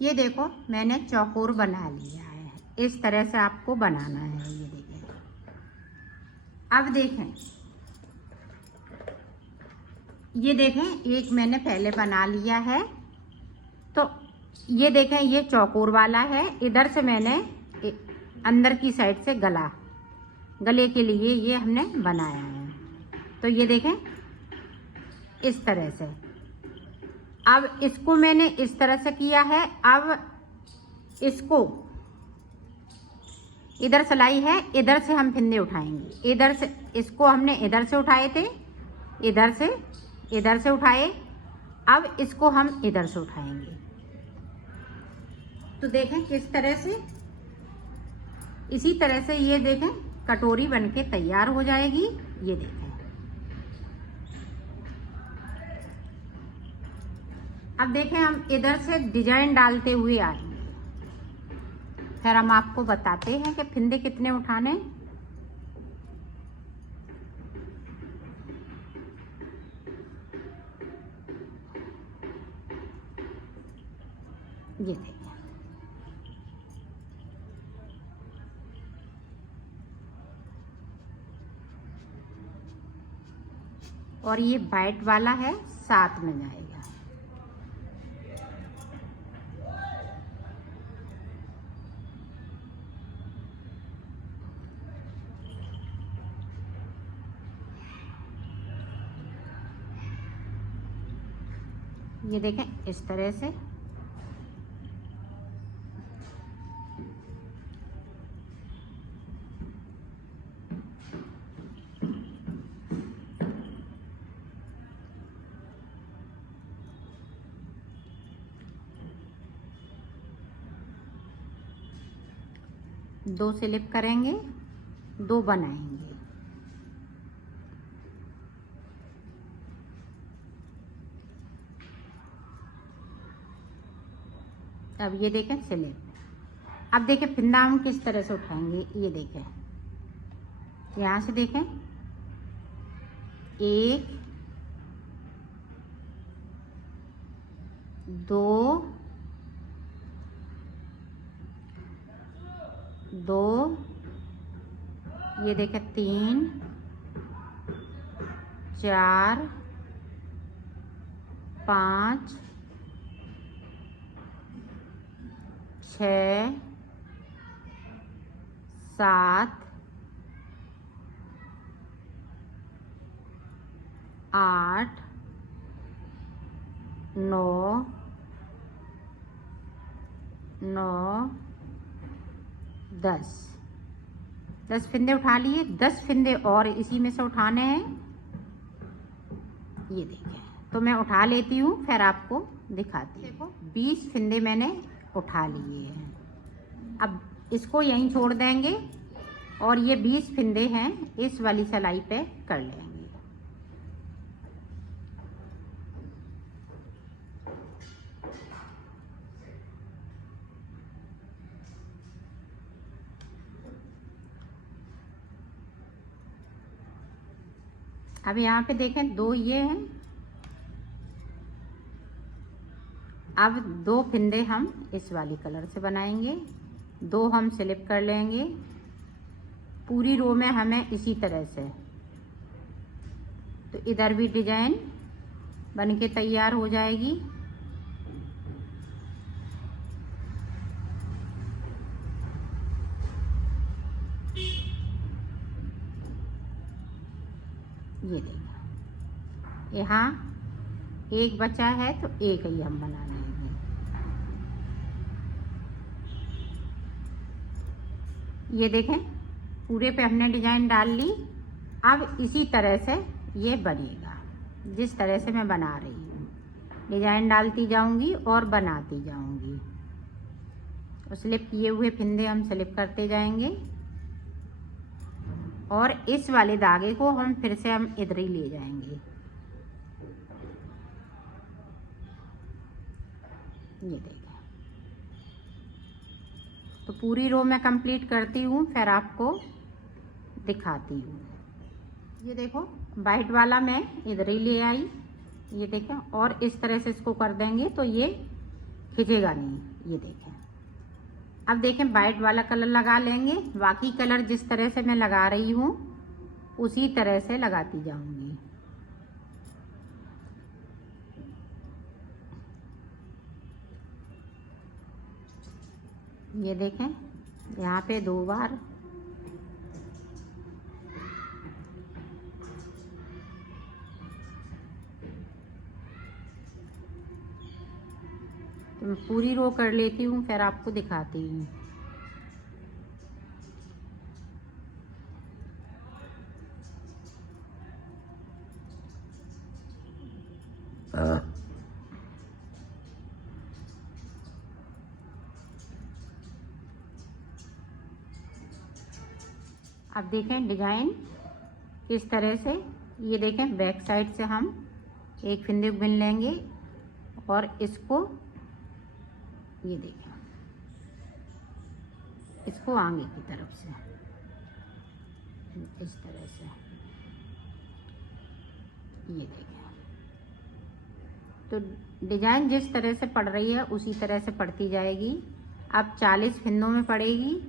ये देखो मैंने चौकोर बना लिया है। इस तरह से आपको बनाना है। ये देखें, अब देखें, ये देखें एक मैंने पहले बना लिया है। तो ये देखें ये चौकोर वाला है। इधर से मैंने अंदर की साइड से गले के लिए ये हमने बनाया है। तो ये देखें इस तरह से। अब इसको मैंने इस तरह से किया है। अब इसको इधर सिलाई है, इधर से हम फिंदे उठाएंगे। इधर से इसको हमने इधर से उठाए थे, इधर से उठाए। अब इसको हम इधर से उठाएंगे। तो देखें किस तरह से, इसी तरह से ये देखें कटोरी बनके तैयार हो जाएगी। ये देखें, अब देखें हम इधर से डिजाइन डालते हुए आएंगे। फिर हम आपको बताते हैं कि फिंदे कितने उठाने। ये देखें, और ये वाइट वाला है साथ में जाएगा। ये देखें इस तरह से। दो स्लिप करेंगे, दो बनाएंगे। अब ये देखें स्लिप। अब देखें फिंदा हम किस तरह से उठाएंगे। ये देखें, यहाँ से देखें, एक, दो, ये देखें तीन, चार, पाँच, छः, सात, आठ, नौ, 10 फिंदे उठा लिए। 10 फिंदे और इसी में से उठाने हैं। ये देखें, तो मैं उठा लेती हूँ फिर आपको दिखाती हूँ। देखो 20 फिंदे मैंने उठा लिए हैं। अब इसको यहीं छोड़ देंगे और ये 20 फिंदे हैं इस वाली सिलाई पे कर लेंगे। अब यहाँ पे देखें दो ये हैं। अब दो फिंदे हम इस वाली कलर से बनाएंगे, दो हम स्लिप कर लेंगे। पूरी रो में हमें इसी तरह से, तो इधर भी डिजाइन बनके तैयार हो जाएगी। ये देखो, यहाँ एक बचा है तो एक ही हम बना लेंगे। ये देखें पूरे पे हमने डिजाइन डाल ली। अब इसी तरह से ये बनेगा जिस तरह से मैं बना रही हूँ। डिजाइन डालती जाऊंगी और बनाती जाऊंगी। तो स्लिप किए हुए फिंदे हम स्लिप करते जाएंगे और इस वाले धागे को हम फिर से हम इधर ही ले जाएंगे। ये देखें, तो पूरी रो मैं कंप्लीट करती हूँ फिर आपको दिखाती हूँ। ये देखो वाइट वाला मैं इधर ही ले आई। ये देखें, और इस तरह से इसको कर देंगे तो ये खिंचेगा नहीं। ये देखें। अब देखें वाइट वाला कलर लगा लेंगे, बाकी कलर जिस तरह से मैं लगा रही हूँ उसी तरह से लगाती जाऊंगी। ये देखें यहाँ पे 2 बार तो मैं पूरी रो कर लेती हूँ, फिर आपको दिखाती हूँ। अब देखें डिजाइन किस तरह से, ये देखें बैक साइड से हम एक फंदे बुन लेंगे और इसको ये देखें इसको आगे की तरफ से इस तरह से ये देखें। तो डिजाइन जिस तरह से पड़ रही है उसी तरह से पड़ती जाएगी। अब 40 फंदों में पड़ेगी।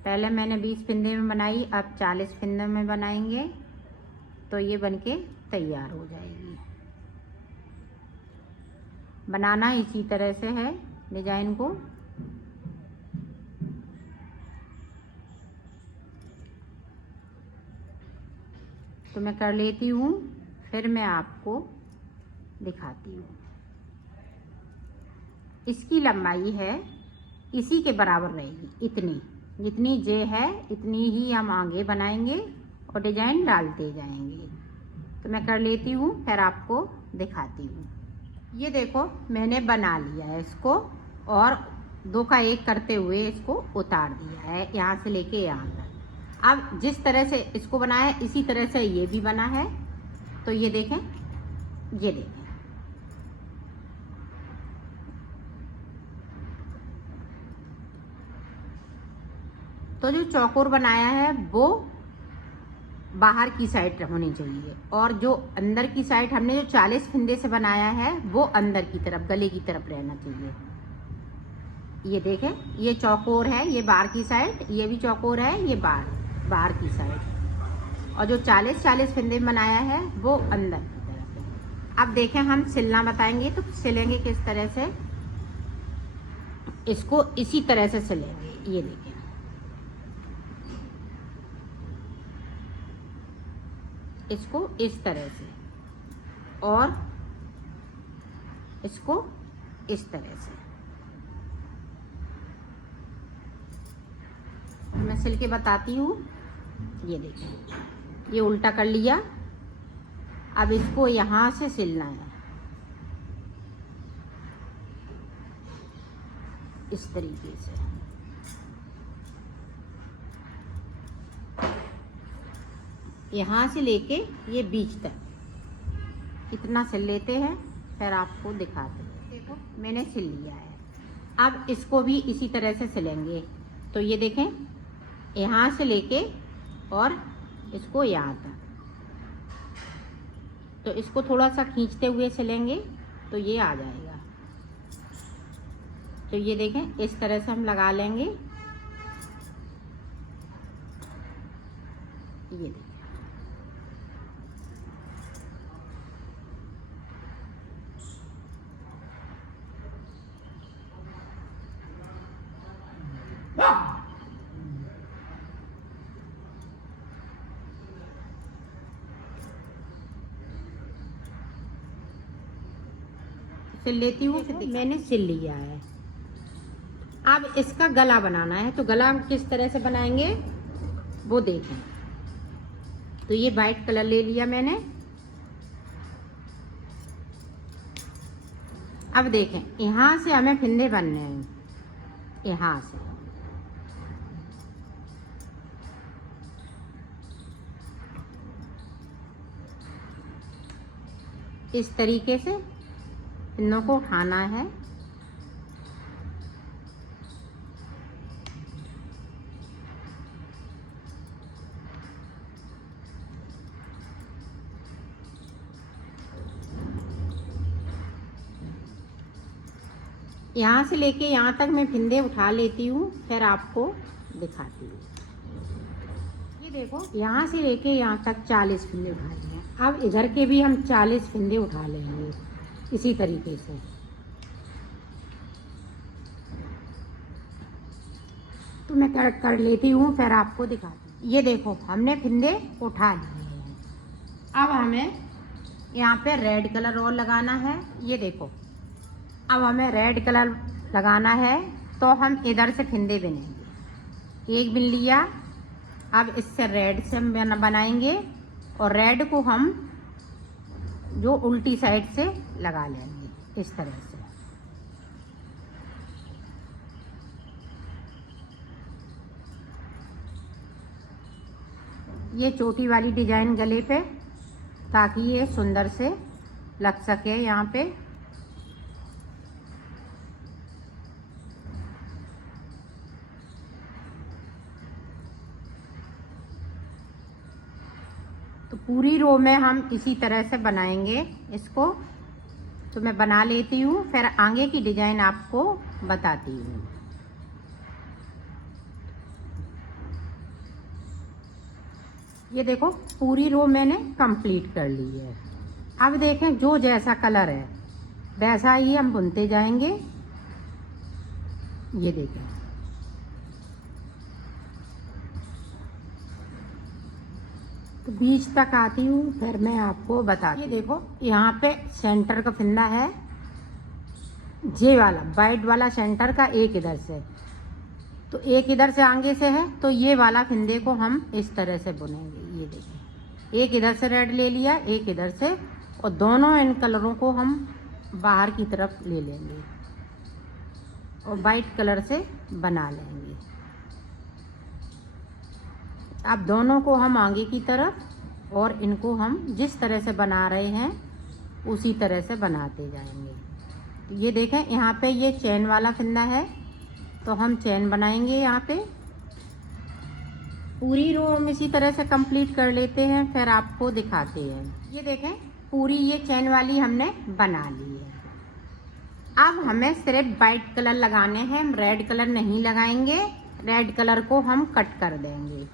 पहले मैंने 20 फंदे में बनाई, अब 40 फंदों में बनाएंगे तो ये बनके तैयार हो जाएगी। बनाना इसी तरह से है डिजाइन को। तो मैं कर लेती हूँ, फिर मैं आपको दिखाती हूँ। इसकी लंबाई है इसी के बराबर रहेगी, इतनी जितनी जे है इतनी ही हम आगे बनाएंगे और डिजाइन डालते जाएंगे। तो मैं कर लेती हूँ, फिर आपको दिखाती हूँ। ये देखो मैंने बना लिया है इसको और 2 का 1 करते हुए इसको उतार दिया है यहाँ से लेके यहाँ तक। अब जिस तरह से इसको बनाया है इसी तरह से ये भी बना है। तो ये देखें, ये देखें तो जो चौकोर बनाया है वो बाहर की साइड होनी चाहिए और जो अंदर की साइड हमने जो 40 फंदे से बनाया है वो अंदर की तरफ गले की तरफ रहना चाहिए। ये देखें ये चौकोर है, ये बाहर की साइड, ये भी चौकोर है, ये बाहर की साइड और जो 40 फंदे बनाया है वो अंदर की तरफ है। अब देखें हम सिलना बताएंगे तो सिलेंगे किस तरह से, इसको इसी तरह से सिलेंगे। ये देखें इसको इस तरह से और इसको इस तरह से। मैं सिल के बताती हूँ। ये देखिए ये उल्टा कर लिया। अब इसको यहाँ से सिलना है इस तरीके से। यहाँ से लेके ये बीच तक इतना सिल लेते हैं, फिर आपको दिखाते हैं। देखो मैंने सिल लिया है। अब इसको भी इसी तरह से सिलेंगे। तो ये देखें यहाँ से लेके और इसको यहाँ तक, तो इसको थोड़ा सा खींचते हुए सिलेंगे तो ये आ जाएगा। तो ये देखें इस तरह से हम लगा लेंगे। ये देखें सिल लेती हूँ। मैंने सिल लिया है। अब इसका गला बनाना है, तो गला हम किस तरह से बनाएंगे वो देखें। तो ये वाइट कलर ले लिया मैंने। अब देखें यहाँ से हमें फंदे बनने हैं, यहाँ से इस तरीके से फंदों को उठाना है। यहाँ से लेके यहाँ तक मैं फिंदे उठा लेती हूँ, फिर आपको दिखाती हूँ। ये देखो, यहाँ से लेके यहाँ तक 40 फिंदे उठा लिए। अब इधर के भी हम 40 फिंदे उठा लेंगे इसी तरीके से। तो मैं कर लेती हूँ, फिर आपको दिखाती हूँ। ये देखो, हमने फिंदे उठा लिए हैं। अब हमें यहाँ पे रेड कलर और लगाना है। ये देखो, अब हमें रेड कलर लगाना है, तो हम इधर से फिंदे बिनेंगे। एक बिन लिया, अब इससे रेड से बनाएंगे और रेड को हम जो उल्टी साइड से लगा लेंगे इस तरह से। ये चोटी वाली डिजाइन गले पे, ताकि ये सुंदर से लग सके यहाँ पे। तो पूरी रो में हम इसी तरह से बनाएंगे इसको। तो मैं बना लेती हूँ, फिर आगे की डिजाइन आपको बताती हूँ। ये देखो, पूरी रो मैंने कंप्लीट कर ली है। अब देखें, जो जैसा कलर है वैसा ही हम बुनते जाएंगे। ये देखें, तो बीच तक आती हूँ, फिर मैं आपको बताती हूँ। ये देखो, यहाँ पे सेंटर का फिंदा है, ये वाला वाइट वाला सेंटर का एक इधर से, तो एक इधर से आगे से है, तो ये वाला फिंदे को हम इस तरह से बुनेंगे। ये देखिए, एक इधर से रेड ले लिया, एक इधर से, और दोनों इन कलरों को हम बाहर की तरफ ले लेंगे और वाइट कलर से बना लेंगे। अब दोनों को हम आगे की तरफ, और इनको हम जिस तरह से बना रहे हैं उसी तरह से बनाते जाएंगे। ये देखें, यहाँ पे ये चैन वाला फिंदा है, तो हम चैन बनाएंगे यहाँ पे। पूरी रो हम इसी तरह से कंप्लीट कर लेते हैं, फिर आपको दिखाते हैं। ये देखें, पूरी ये चैन वाली हमने बना ली है। अब हमें सिर्फ वाइट कलर लगाने हैं, हम रेड कलर नहीं लगाएंगे। रेड कलर को हम कट कर देंगे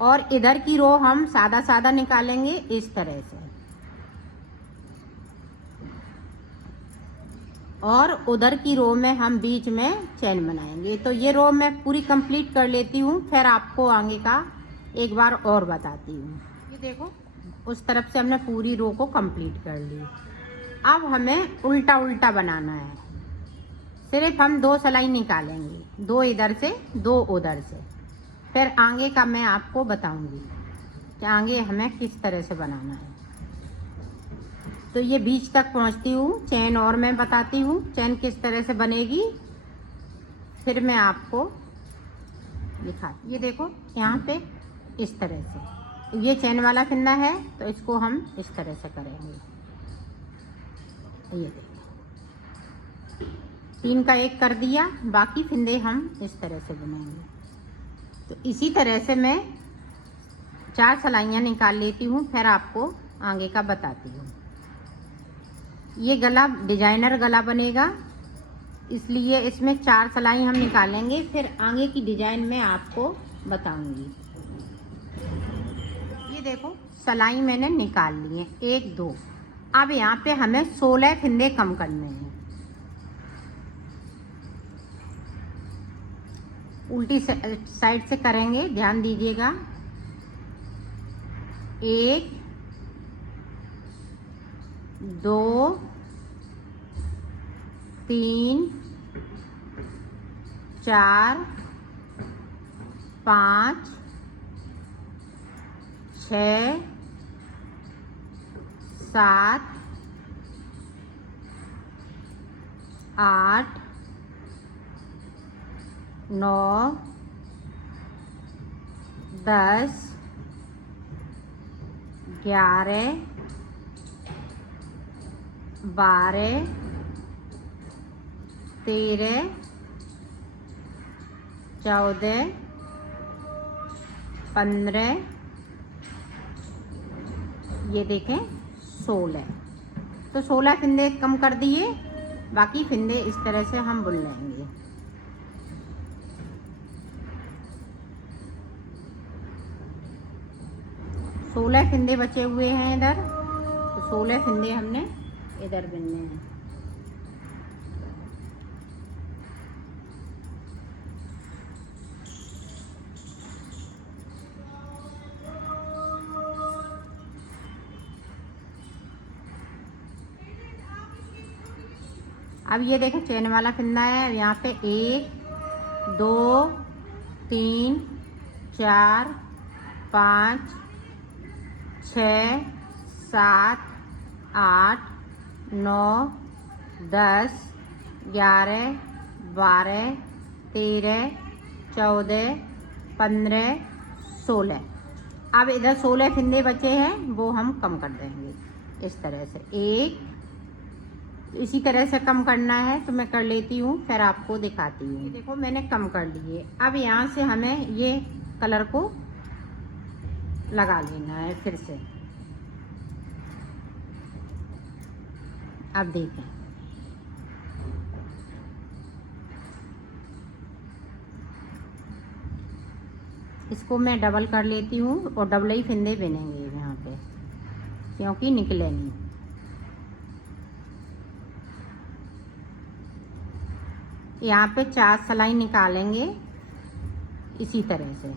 और इधर की रो हम सादा सादा निकालेंगे इस तरह से, और उधर की रो में हम बीच में चैन बनाएंगे। तो ये रो मैं पूरी कंप्लीट कर लेती हूँ, फिर आपको आगे का एक बार और बताती हूँ। ये देखो, उस तरफ से हमने पूरी रो को कंप्लीट कर ली। अब हमें उल्टा उल्टा बनाना है। सिर्फ हम 2 सिलाई निकालेंगे, 2 इधर से 2 उधर से। फिर आगे का मैं आपको बताऊंगी कि आगे हमें किस तरह से बनाना है। तो ये बीच तक पहुंचती हूँ, चैन और मैं बताती हूँ चैन किस तरह से बनेगी, फिर मैं आपको दिखाती। ये देखो, यहाँ पे इस तरह से ये चैन वाला फिंदा है, तो इसको हम इस तरह से करेंगे। ये देखो, 3 का 1 कर दिया, बाकी फिंदे हम इस तरह से बुनेंगे। तो इसी तरह से मैं 4 सिलाइयाँ निकाल लेती हूँ, फिर आपको आगे का बताती हूँ। ये गला डिजाइनर गला बनेगा, इसलिए इसमें 4 सिलाई हम निकालेंगे, फिर आगे की डिजाइन में आपको बताऊंगी। ये देखो, सिलाई मैंने निकाल ली है 1 2। अब यहाँ पे हमें 16 फिंदे कम करने हैं। उल्टी साइड से करेंगे, ध्यान दीजिएगा। 1 2 3 4 5 6 7 8 9 10 11 12 13 14 15, ये देखें 16। तो 16 फिंदे कम कर दिए। बाकी फिंदे इस तरह से हम बुन लेंगे। सोलह फिंदे बचे हुए हैं इधर, तो 16 फिंदे हमने इधर बुनने हैं। अब ये देखें चेन वाला फिंदा है, यहाँ पे 1 2 3 4 5 6 7 8 9 10 11 12 13 14 15 16। अब इधर 16 फिंदे बचे हैं, वो हम कम कर देंगे इस तरह से। एक इसी तरह से कम करना है तो मैं कर लेती हूँ, फिर आपको दिखाती हूँ। देखो मैंने कम कर लिए। अब यहाँ से हमें ये कलर को लगा लेना है फिर से। अब देखें, इसको मैं डबल कर लेती हूँ और डबल ही फिंदे बिनेंगे यहाँ पे, क्योंकि निकले नहीं। यहाँ पे 4 सिलाई निकालेंगे इसी तरह से,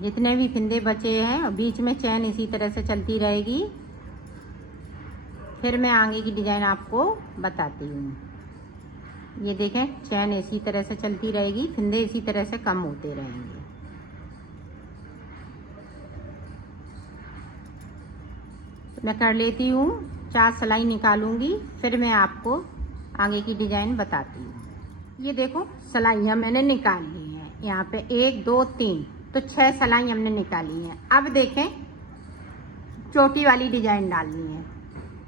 जितने भी फिंदे बचे हैं, और बीच में चैन इसी तरह से चलती रहेगी। फिर मैं आगे की डिजाइन आपको बताती हूँ। ये देखें चैन इसी तरह से चलती रहेगी, फिंदे इसी तरह से कम होते रहेंगे। तो मैं कर लेती हूँ, 4 सिलाई निकालूंगी, फिर मैं आपको आगे की डिजाइन बताती हूँ। ये देखो सिलाइयाँ मैंने निकाल ली हैं, यहाँ पे 1 2 3, तो 6 सिलाई हमने निकाली हैं। अब देखें चोटी वाली डिजाइन डालनी है,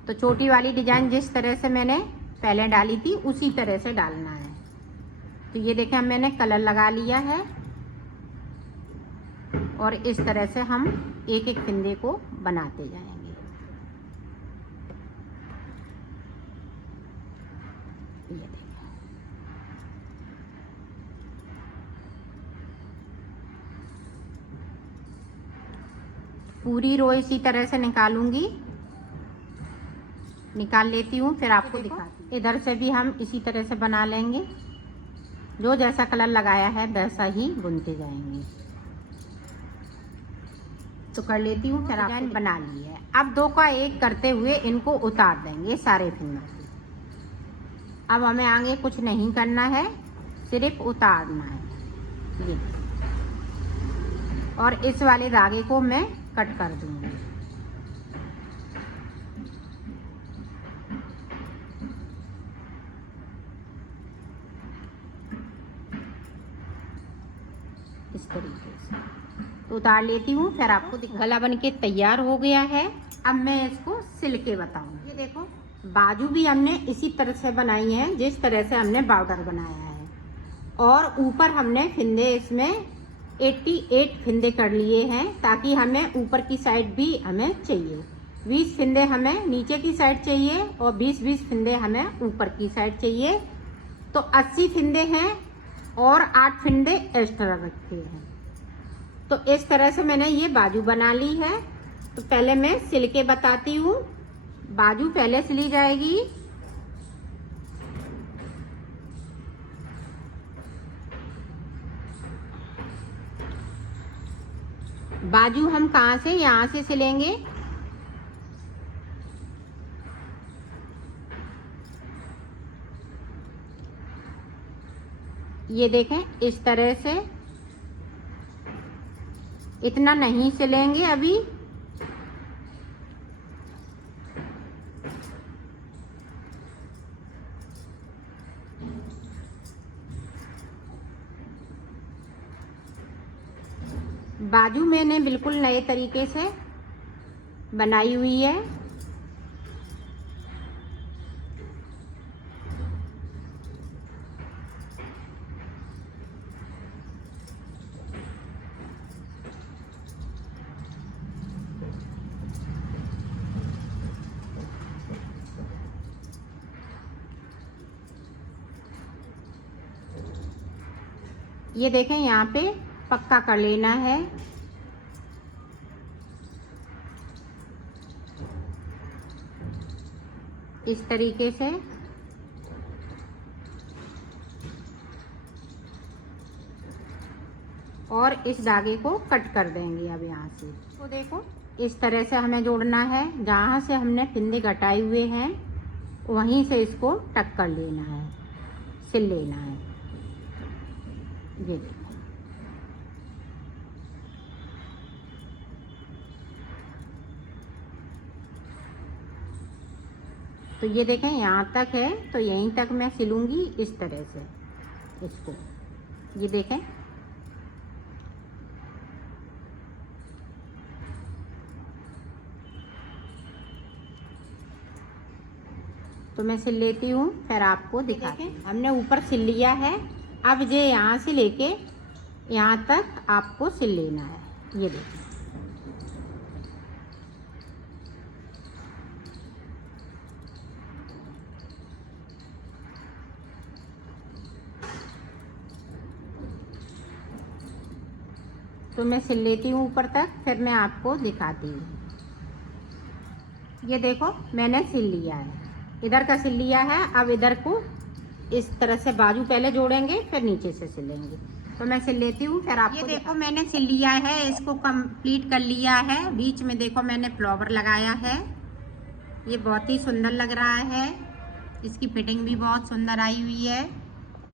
तो चोटी वाली डिजाइन जिस तरह से मैंने पहले डाली थी उसी तरह से डालना है। तो ये देखें मैंने कलर लगा लिया है, और इस तरह से हम एक एक फिंदे को बनाते जाएंगे। ये देखें, पूरी रो इसी तरह से निकालूंगी, निकाल लेती हूँ, फिर आपको दिखाती हूँ। इधर से भी हम इसी तरह से बना लेंगे, जो जैसा कलर लगाया है वैसा ही बुनते जाएंगे। तो कर लेती हूँ, फिर आपको बना ली है। अब 2 का 1 करते हुए इनको उतार देंगे सारे फिंदे। अब हमें आगे कुछ नहीं करना है, सिर्फ उतारना है ये। और इस वाले धागे को मैं कट कर दूंगी। इस तरीके से तो उतार लेती हूँ, फिर आपको गला बन के तैयार हो गया है। अब मैं इसको सिल के बताऊंगी। ये देखो बाजू भी हमने इसी तरह से बनाई है, जिस तरह से हमने बॉर्डर बनाया है, और ऊपर हमने फिंदे इसमें 88 फिंदे कर लिए हैं, ताकि हमें ऊपर की साइड भी हमें चाहिए। 20 फिंदे हमें नीचे की साइड चाहिए और 20-20 फिंदे हमें ऊपर की साइड चाहिए। तो 80 फिंदे हैं और 8 फिंदे एक्स्ट्रा रखे हैं। तो इस तरह से मैंने ये बाजू बना ली है। तो पहले मैं सिल के बताती हूँ। बाजू पहले सिली जाएगी, बाजू हम कहाँ से, यहाँ से सिलेंगे। ये देखें इस तरह से, इतना नहीं सिलेंगे अभी। बाजू मैंने बिल्कुल नए तरीके से बनाई हुई है। ये देखें यहाँ पे पक्का कर लेना है। इस तरीके से और इस धागे को कट कर देंगे। अब यहाँ से तो देखो इस तरह से हमें जोड़ना है। जहाँ से हमने पिंदे घटाए हुए हैं वहीं से इसको टक कर लेना है, सिल लेना है। ये देखो तो ये देखें यहाँ तक है, तो यहीं तक मैं सिलूंगी इस तरह से इसको। ये देखें तो मैं सिल लेती हूँ, फिर आपको दिखाती हूँ। हमने ऊपर सिल लिया है। अब ये यहाँ से लेके यहाँ तक आपको सिल लेना है। ये देखिए तो मैं सिल लेती हूँ ऊपर तक, फिर मैं आपको दिखाती हूँ। ये देखो मैंने सिल लिया है, इधर का सिल लिया है। अब इधर को इस तरह से बाजू पहले जोड़ेंगे, फिर नीचे से सिलेंगे। तो मैं सिल लेती हूँ, फिर आपको। ये देखो मैंने सिल लिया है, इसको कंप्लीट कर लिया है। बीच में देखो मैंने फ्लावर लगाया है। ये बहुत ही सुंदर लग रहा है, इसकी फिटिंग भी बहुत सुंदर आई हुई है।